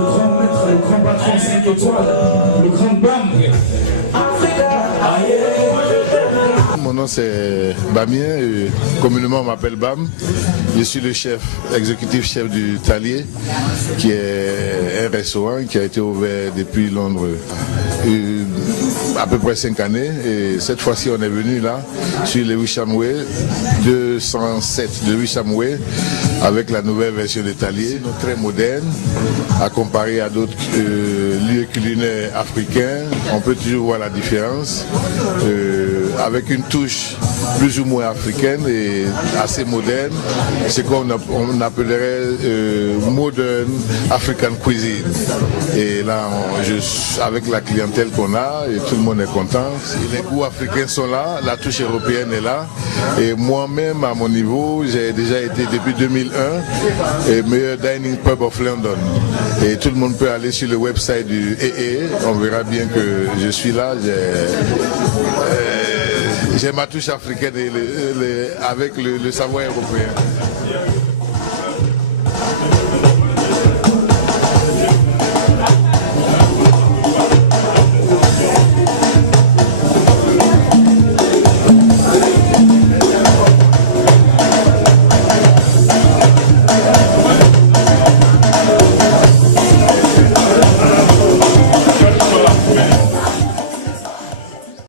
grand maître, le grand patron 5 étoiles, le grand BAM. Mon nom c'est Bamien, communément on m'appelle Bam. Je suis le chef, exécutif chef du Talier, qui est un restaurant qui a été ouvert depuis Londres à peu près 5 années. Et cette fois-ci on est venu là, sur le Wisham Way, 207 de Wisham Way, avec la nouvelle version de Talier, très moderne, à comparer à d'autres lieux culinaires africains. On peut toujours voir la différence. Avec une touche plus ou moins africaine et assez moderne, c'est qu'on appellerait modern African cuisine. Et là, avec la clientèle qu'on a, et tout le monde est content. Les goûts africains sont là, la touche européenne est là. Et moi-même, à mon niveau, j'ai déjà été depuis 2001 meilleur dining pub of London. Et tout le monde peut aller sur le website du EE, on verra bien que je suis là. J'ai ma touche africaine avec le savoir européen.